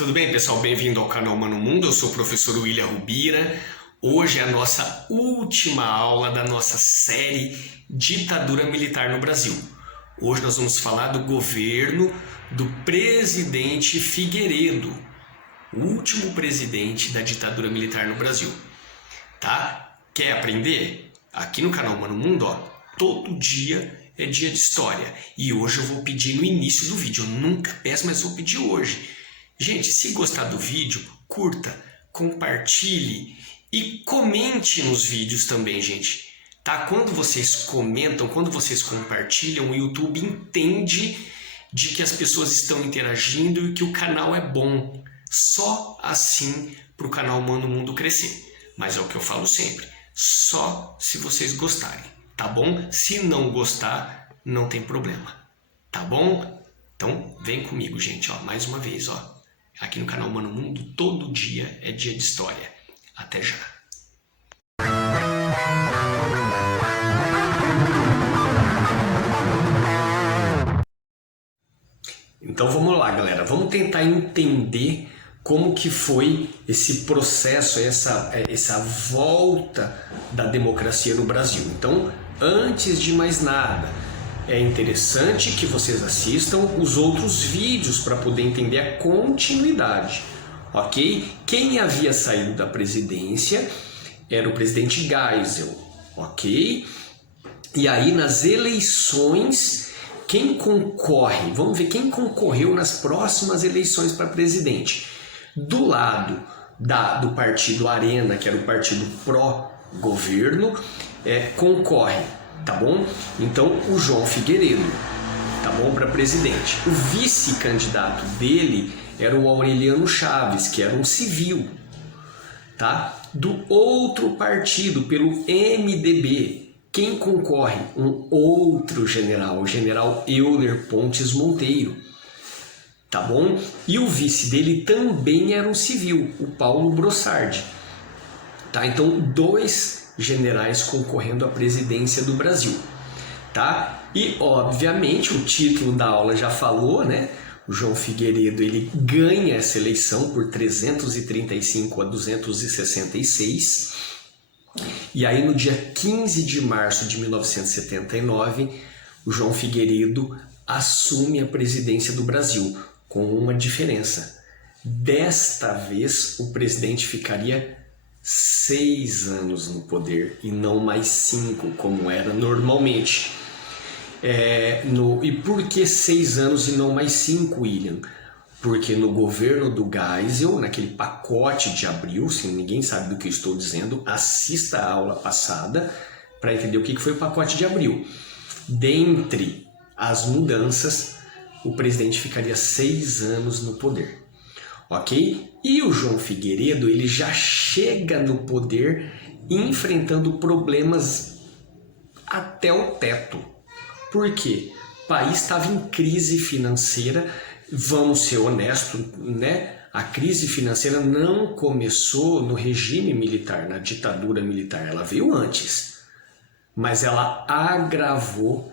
Tudo bem, pessoal? Bem-vindo ao canal Mano Mundo. Eu sou o professor William Rubira. Hoje é a nossa última aula da nossa série Ditadura Militar no Brasil. Hoje nós vamos falar do governo do presidente Figueiredo, o último presidente da ditadura militar no Brasil. Tá? Quer aprender? Aqui no canal Mano Mundo, todo dia é dia de história. E hoje eu vou pedir no início do vídeo. Eu nunca peço, mas vou pedir hoje. Gente, se gostar do vídeo, curta, compartilhe e comente nos vídeos também, gente. Tá? Quando vocês comentam, quando vocês compartilham, o YouTube entende de que as pessoas estão interagindo e que o canal é bom. Só assim para o canal Mano Mundo crescer. Mas é o que eu falo sempre, só se vocês gostarem, tá bom? Se não gostar, não tem problema, tá bom? Então vem comigo, gente, mais uma vez, aqui no canal Mano Mundo, todo dia é dia de história. Até já! Então vamos lá, galera, vamos tentar entender como que foi esse processo, essa volta da democracia no Brasil. Então, antes de mais nada, é interessante que vocês assistam os outros vídeos para poder entender a continuidade, ok? Quem havia saído da presidência era o presidente Geisel, ok? E aí nas eleições, quem concorre? Vamos ver quem concorreu nas próximas eleições para presidente. Do lado do partido Arena, que era o partido pró-governo, concorre, tá bom? Então o João Figueiredo, tá bom, para presidente. O vice-candidato dele era o Aureliano Chaves, que era um civil, tá? Do outro partido, pelo MDB, quem concorre? Um outro general, o general Euler Pontes Monteiro, tá bom? E o vice dele também era um civil, o Paulo Brossard, tá? Então, dois generais concorrendo à presidência do Brasil, tá? E, obviamente, o título da aula já falou, né? O João Figueiredo, ele ganha essa eleição por 335 a 266. E aí, no dia 15 de março de 1979, o João Figueiredo assume a presidência do Brasil, com uma diferença. Desta vez, o presidente ficaria 6 anos no poder e não mais 5, como era normalmente. E por que 6 anos e não mais 5, William? Porque no governo do Geisel, naquele pacote de abril, se ninguém sabe do que eu estou dizendo, assista a aula passada para entender o que foi o pacote de abril. Dentre as mudanças, o presidente ficaria 6 anos no poder, ok? E o João Figueiredo, ele já chega no poder enfrentando problemas até o teto. Por quê? O país estava em crise financeira. Vamos ser honestos, né? A crise financeira não começou no regime militar, na ditadura militar, ela veio antes, mas ela agravou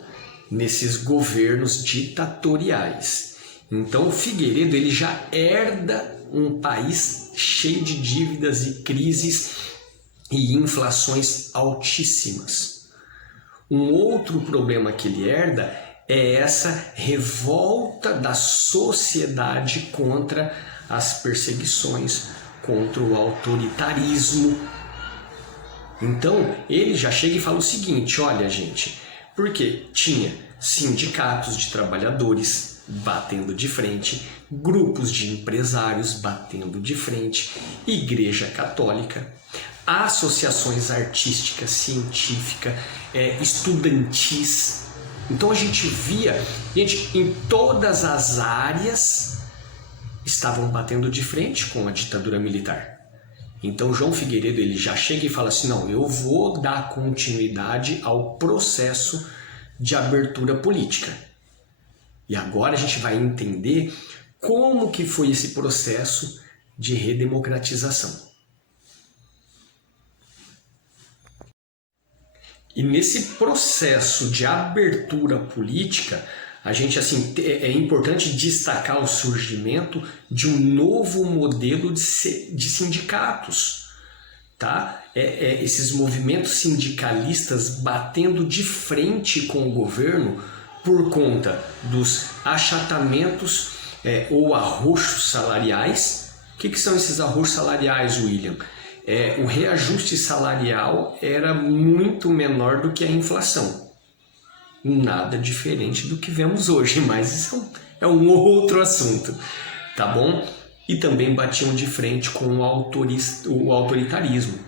nesses governos ditatoriais. Então o Figueiredo, ele já herda um país cheio de dívidas e crises e inflações altíssimas. Um outro problema que ele herda é essa revolta da sociedade contra as perseguições, contra o autoritarismo. Então, ele já chega e fala o seguinte, olha, gente, porque tinha sindicatos de trabalhadores batendo de frente, grupos de empresários batendo de frente, igreja católica, associações artísticas, científicas, estudantis. Então a gente via, em todas as áreas estavam batendo de frente com a ditadura militar. Então João Figueiredo, ele já chega e fala assim, não, eu vou dar continuidade ao processo de abertura política. E agora a gente vai entender como que foi esse processo de redemocratização. E nesse processo de abertura política, a gente assim é importante destacar o surgimento de um novo modelo de sindicatos, tá? Esses movimentos sindicalistas batendo de frente com o governo por conta dos achatamentos ou arroxos salariais. O que são esses arroxos salariais, William? O reajuste salarial era muito menor do que a inflação. Nada diferente do que vemos hoje, mas isso é um outro assunto, tá bom? E também batiam de frente com o autoritarismo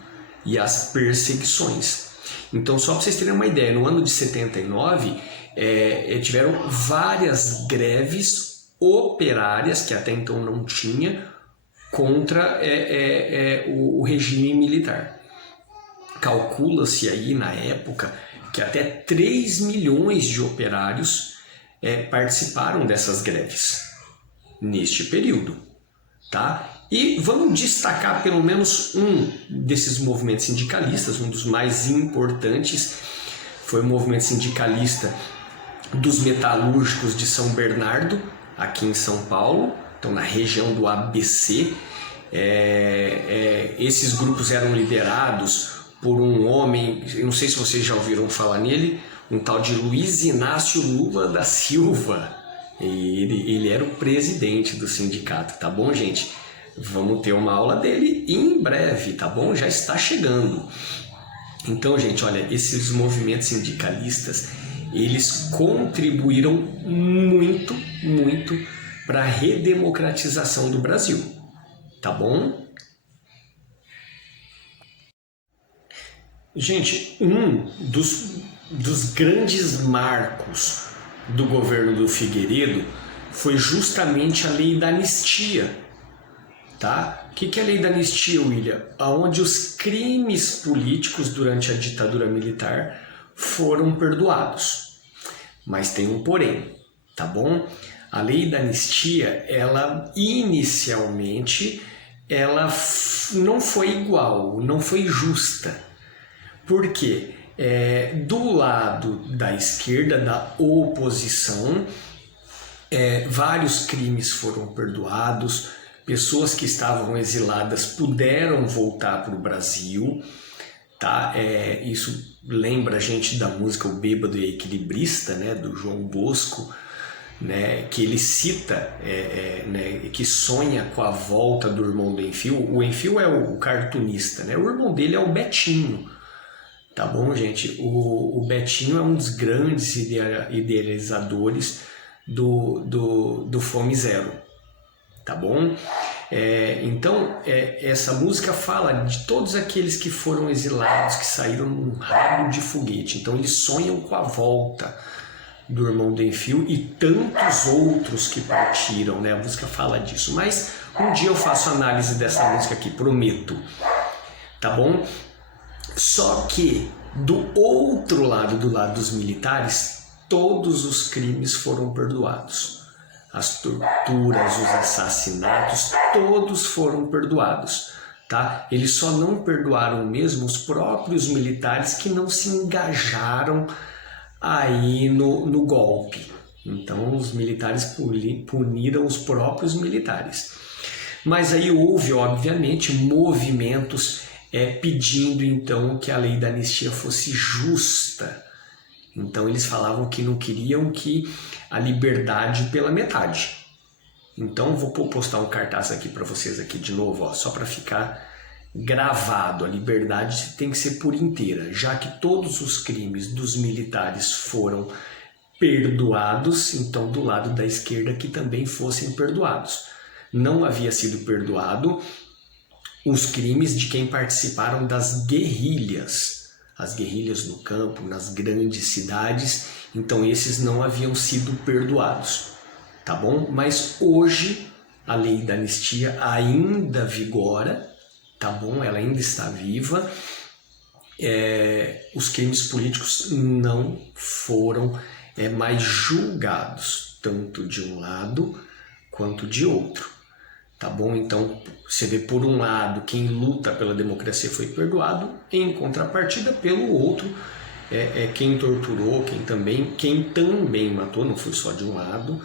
e as perseguições. Então, só para vocês terem uma ideia, no ano de 79, tiveram várias greves operárias, que até então não tinha, contra o regime militar. Calcula-se aí na época que até 3 milhões de operários participaram dessas greves neste período, tá? E vamos destacar pelo menos um desses movimentos sindicalistas, um dos mais importantes foi o movimento sindicalista dos metalúrgicos de São Bernardo, aqui em São Paulo, então na região do ABC. Esses grupos eram liderados por um homem, eu não sei se vocês já ouviram falar nele, um tal de Luiz Inácio Lula da Silva. Ele era o presidente do sindicato, tá bom, gente? Vamos ter uma aula dele em breve, tá bom? Já está chegando. Então, gente, olha, esses movimentos sindicalistas, eles contribuíram muito, muito para a redemocratização do Brasil, tá bom? Gente, um dos grandes marcos do governo do Figueiredo foi justamente a lei da anistia, tá? O que é a lei da anistia, William? Onde os crimes políticos durante a ditadura militar foram perdoados. Mas tem um porém, tá bom? A lei da anistia, ela inicialmente, ela não foi igual, não foi justa. Por quê? Do lado da esquerda, da oposição, vários crimes foram perdoados, pessoas que estavam exiladas puderam voltar para o Brasil, tá? Isso lembra a gente da música O Bêbado e a Equilibrista, né, do João Bosco, né, que ele cita, que sonha com a volta do irmão do Enfio. O Enfio é o cartunista, né? O irmão dele é o Betinho. Tá bom, gente? O Betinho é um dos grandes idealizadores do Fome Zero, tá bom? Então, essa música fala de todos aqueles que foram exilados, que saíram num rabo de foguete. Então, eles sonham com a volta do irmão do Enfio e tantos outros que partiram, né? A música fala disso. Mas um dia eu faço análise dessa música aqui, prometo, tá bom? Só que do outro lado, do lado dos militares, todos os crimes foram perdoados. As torturas, os assassinatos, todos foram perdoados, tá? Eles só não perdoaram mesmo os próprios militares que não se engajaram aí no golpe. Então os militares puniram os próprios militares. Mas aí houve, obviamente, movimentos pedindo então que a lei da anistia fosse justa. Então eles falavam que não queriam que a liberdade pela metade. Então vou postar um cartaz aqui para vocês aqui de novo, ó, só para ficar gravado. A liberdade tem que ser por inteira, já que todos os crimes dos militares foram perdoados, então do lado da esquerda que também fossem perdoados. Não havia sido perdoado os crimes de quem participaram das guerrilhas, as guerrilhas no campo, nas grandes cidades, então esses não haviam sido perdoados, tá bom? Mas hoje a lei da anistia ainda vigora, tá bom? Ela ainda está viva. Os crimes políticos não foram mais julgados, tanto de um lado quanto de outro. Tá bom? Então, você vê por um lado, quem luta pela democracia foi perdoado, em contrapartida, pelo outro, quem torturou, quem também matou, não foi só de um lado,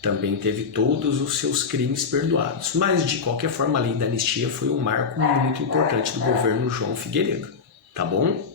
também teve todos os seus crimes perdoados. Mas, de qualquer forma, a lei da anistia foi um marco muito importante do governo João Figueiredo, tá bom?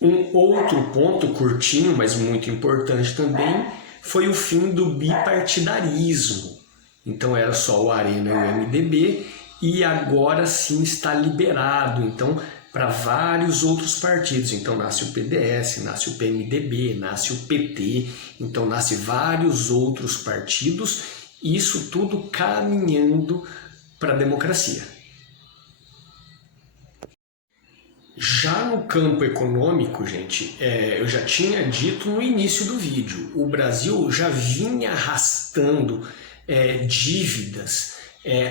Um outro ponto curtinho, mas muito importante também, foi o fim do bipartidarismo. Então era só o Arena e o MDB, e agora sim está liberado, então, para vários outros partidos. Então nasce o PDS, nasce o PMDB, nasce o PT, então nasce vários outros partidos, e isso tudo caminhando para a democracia. Já no campo econômico, gente, eu já tinha dito no início do vídeo, o Brasil já vinha arrastando dívidas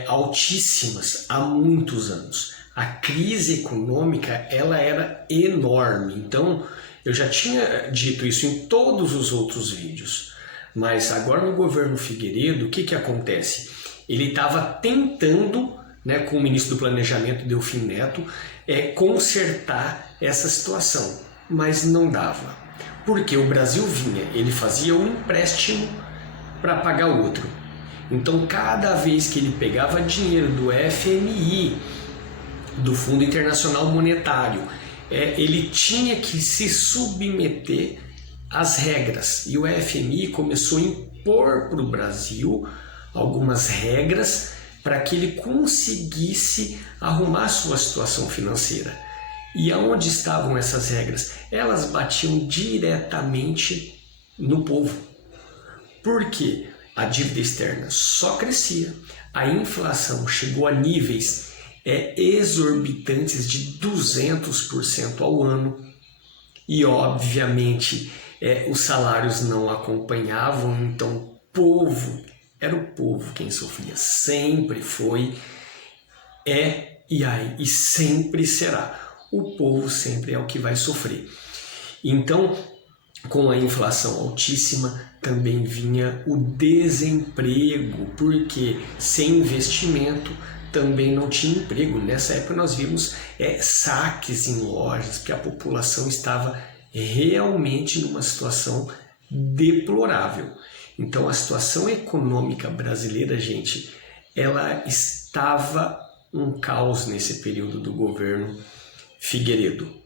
altíssimas há muitos anos. A crise econômica ela era enorme, então eu já tinha dito isso em todos os outros vídeos. Mas agora no governo Figueiredo, o que acontece? Ele estava tentando, com o ministro do Planejamento, Delfim Neto, consertar essa situação, mas não dava. Porque o Brasil ele fazia um empréstimo para pagar outro. Então, cada vez que ele pegava dinheiro do FMI, do Fundo Internacional Monetário, ele tinha que se submeter às regras. E o FMI começou a impor para o Brasil algumas regras para que ele conseguisse arrumar sua situação financeira. E aonde estavam essas regras? Elas batiam diretamente no povo. Por quê? A dívida externa só crescia, a inflação chegou a níveis exorbitantes de 200% ao ano e, obviamente, os salários não acompanhavam, então era o povo quem sofria, sempre foi, e sempre será. O povo sempre é o que vai sofrer. Então, com a inflação altíssima, também vinha o desemprego, porque sem investimento também não tinha emprego. Nessa época nós vimos saques em lojas, porque a população estava realmente numa situação deplorável. Então a situação econômica brasileira, gente, ela estava um caos nesse período do governo Figueiredo.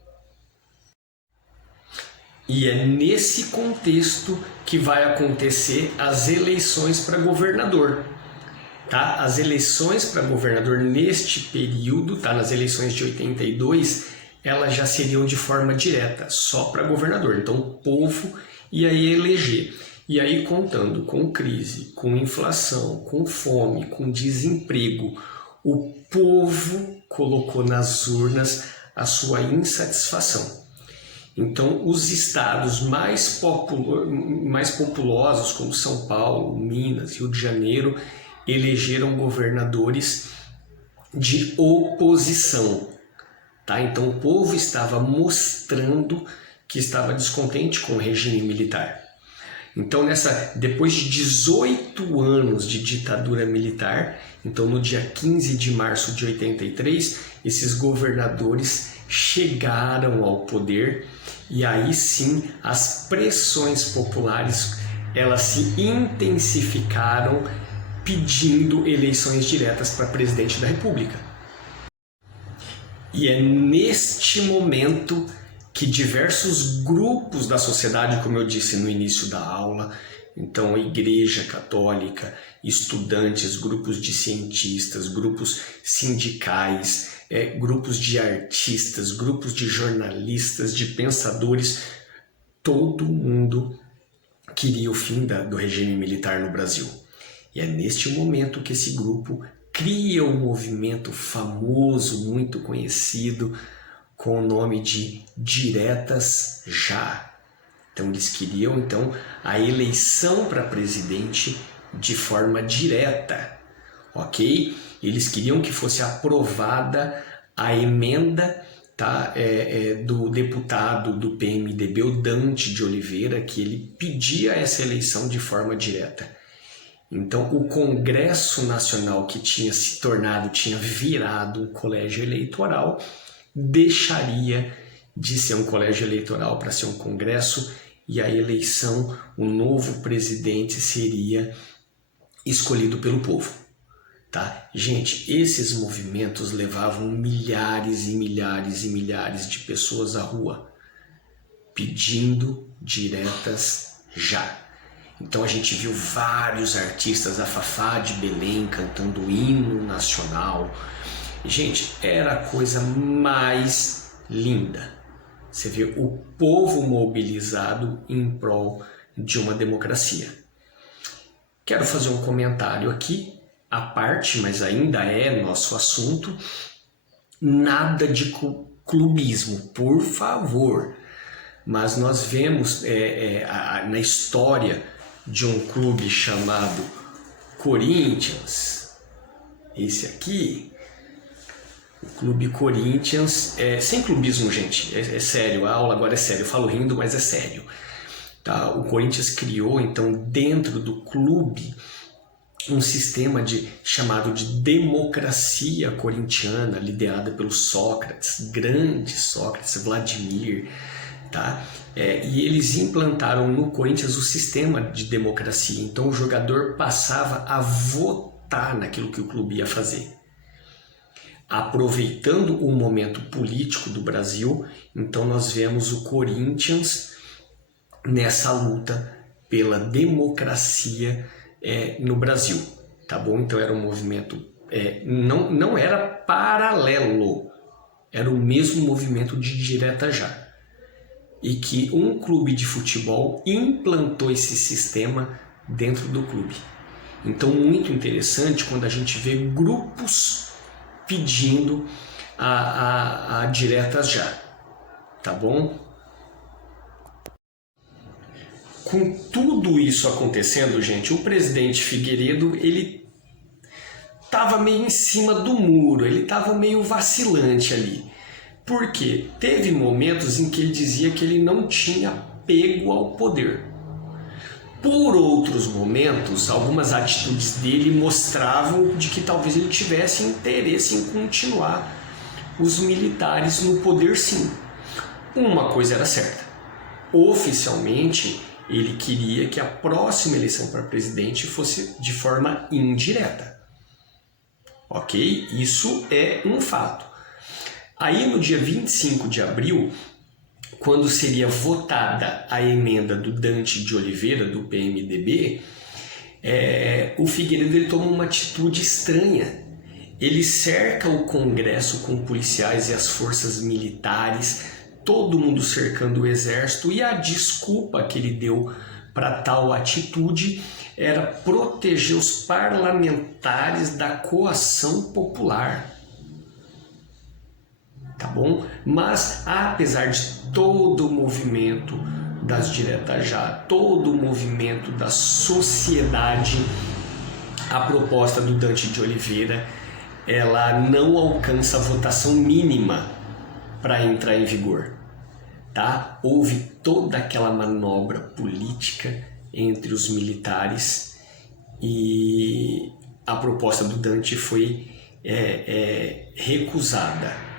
E é nesse contexto que vai acontecer as eleições para governador. Tá? As eleições para governador neste período, nas eleições de 82, elas já seriam de forma direta, só para governador. Então o povo ia eleger. E aí, contando com crise, com inflação, com fome, com desemprego, o povo colocou nas urnas a sua insatisfação. Então, os estados mais populosos, como São Paulo, Minas, Rio de Janeiro, elegeram governadores de oposição. Tá? Então, o povo estava mostrando que estava descontente com o regime militar. Então, depois de 18 anos de ditadura militar, então no dia 15 de março de 83, esses governadores chegaram ao poder e aí sim as pressões populares elas se intensificaram pedindo eleições diretas para presidente da República. E é neste momento que diversos grupos da sociedade, como eu disse no início da aula, então a Igreja Católica, estudantes, grupos de cientistas, grupos sindicais, grupos de artistas, grupos de jornalistas, de pensadores, todo mundo queria o fim do regime militar no Brasil. E é neste momento que esse grupo cria um movimento famoso, muito conhecido, com o nome de Diretas Já. Então eles queriam a eleição para presidente de forma direta, ok? Eles queriam que fosse aprovada a emenda do deputado do PMDB, o Dante de Oliveira, que ele pedia essa eleição de forma direta. Então o Congresso Nacional, que tinha virado um colégio eleitoral, deixaria de ser um colégio eleitoral para ser um congresso, e a eleição, o novo presidente seria escolhido pelo povo. Tá? Gente, esses movimentos levavam milhares e milhares e milhares de pessoas à rua, pedindo diretas já. Então a gente viu vários artistas, a Fafá de Belém cantando o hino nacional. Gente, era a coisa mais linda. Você vê o povo mobilizado em prol de uma democracia. Quero fazer um comentário aqui, à parte, mas ainda é nosso assunto. Nada de clubismo, por favor. Mas nós vemos na história de um clube chamado Corinthians, esse aqui, o Clube Corinthians, sem clubismo, gente, é sério, a aula agora é sério, eu falo rindo, mas é sério. Tá? O Corinthians criou, então, dentro do clube, um sistema chamado de democracia corintiana, liderada pelo Sócrates, grande Sócrates, Vladimir, tá? E eles implantaram no Corinthians o sistema de democracia, então o jogador passava a votar naquilo que o clube ia fazer. Aproveitando o momento político do Brasil, então nós vemos o Corinthians nessa luta pela democracia no Brasil, tá bom? Então era um movimento, não era paralelo, era o mesmo movimento de direta já. E que um clube de futebol implantou esse sistema dentro do clube. Então, muito interessante quando a gente vê grupos pedindo a diretas já, tá bom? Com tudo isso acontecendo, gente, o presidente Figueiredo, ele estava meio em cima do muro, ele estava meio vacilante ali. Porque teve momentos em que ele dizia que ele não tinha apego ao poder. Por outros momentos, algumas atitudes dele mostravam de que talvez ele tivesse interesse em continuar os militares no poder, sim. Uma coisa era certa. Oficialmente, ele queria que a próxima eleição para presidente fosse de forma indireta. Ok? Isso é um fato. Aí no dia 25 de abril, quando seria votada a emenda do Dante de Oliveira, do PMDB, o Figueiredo ele toma uma atitude estranha. Ele cerca o Congresso com policiais e as forças militares, todo mundo cercando o exército, e a desculpa que ele deu para tal atitude era proteger os parlamentares da coação popular. Tá bom? Mas, apesar de todo o movimento das diretas já, todo o movimento da sociedade, a proposta do Dante de Oliveira, ela não alcança a votação mínima para entrar em vigor. Tá? Houve toda aquela manobra política entre os militares e a proposta do Dante foi recusada.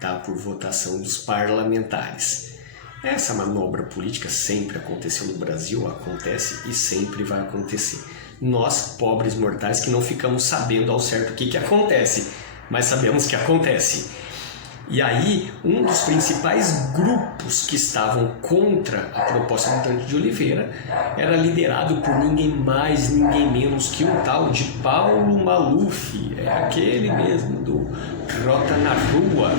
Tá, por votação dos parlamentares. Essa manobra política sempre aconteceu no Brasil, acontece e sempre vai acontecer. Nós, pobres mortais, que não ficamos sabendo ao certo o que acontece, mas sabemos que acontece. E aí, um dos principais grupos que estavam contra a proposta do Dante de Oliveira era liderado por ninguém mais, ninguém menos que o tal de Paulo Maluf, aquele mesmo do Rota na Rua.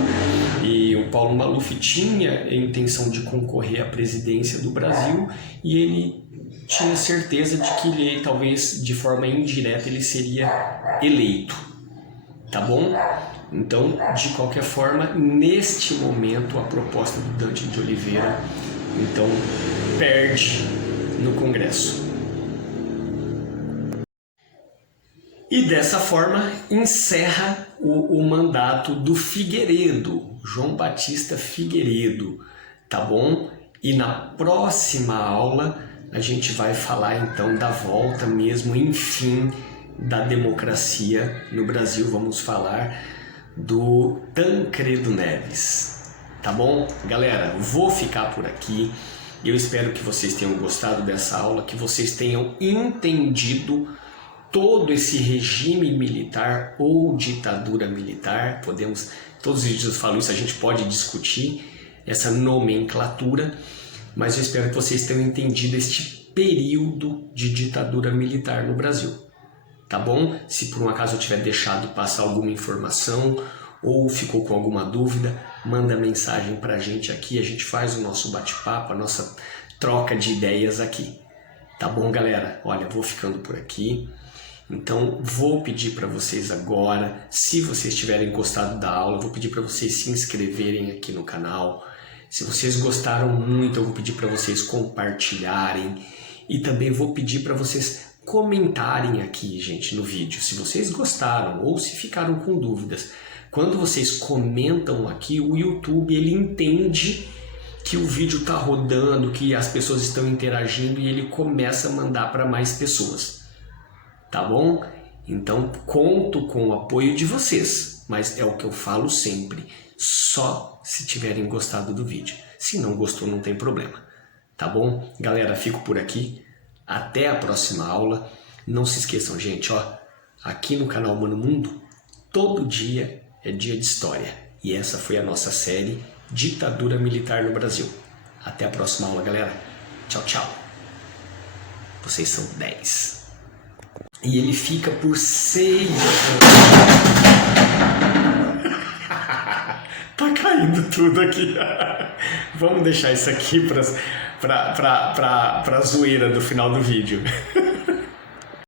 E o Paulo Maluf tinha a intenção de concorrer à presidência do Brasil e ele tinha certeza de que ele, talvez de forma indireta, ele seria eleito, tá bom? Então, de qualquer forma, neste momento, a proposta do Dante de Oliveira, então, perde no Congresso. E dessa forma, encerra o mandato do Figueiredo, João Batista Figueiredo, tá bom? E na próxima aula, a gente vai falar então da volta mesmo, enfim, da democracia no Brasil. Vamos falar do Tancredo Neves. Tá bom? Galera, vou ficar por aqui. Eu espero que vocês tenham gostado dessa aula, que vocês tenham entendido todo esse regime militar ou ditadura militar. Todos os vídeos eu falo isso, a gente pode discutir essa nomenclatura, mas eu espero que vocês tenham entendido este período de ditadura militar no Brasil. Tá bom? Se por um acaso eu tiver deixado passar alguma informação ou ficou com alguma dúvida, manda mensagem pra gente aqui, a gente faz o nosso bate-papo, a nossa troca de ideias aqui. Tá bom, galera? Olha, vou ficando por aqui. Então, vou pedir para vocês agora, se vocês tiverem gostado da aula, vou pedir para vocês se inscreverem aqui no canal. Se vocês gostaram muito, eu vou pedir para vocês compartilharem. E também vou pedir para vocês comentarem aqui, gente, no vídeo, se vocês gostaram ou se ficaram com dúvidas. Quando vocês comentam aqui, o YouTube ele entende que o vídeo está rodando, que as pessoas estão interagindo e ele começa a mandar para mais pessoas. Tá bom? Então conto com o apoio de vocês, mas é o que eu falo sempre, só se tiverem gostado do vídeo. Se não gostou, não tem problema. Tá bom? Galera, fico por aqui. Até a próxima aula. Não se esqueçam, gente, ó, aqui no canal Mano Mundo, todo dia é dia de história. E essa foi a nossa série Ditadura Militar no Brasil. Até a próxima aula, galera. Tchau, tchau. Vocês são 10. E ele fica por 6. Tá caindo tudo aqui. Vamos deixar isso aqui pra zoeira do final do vídeo.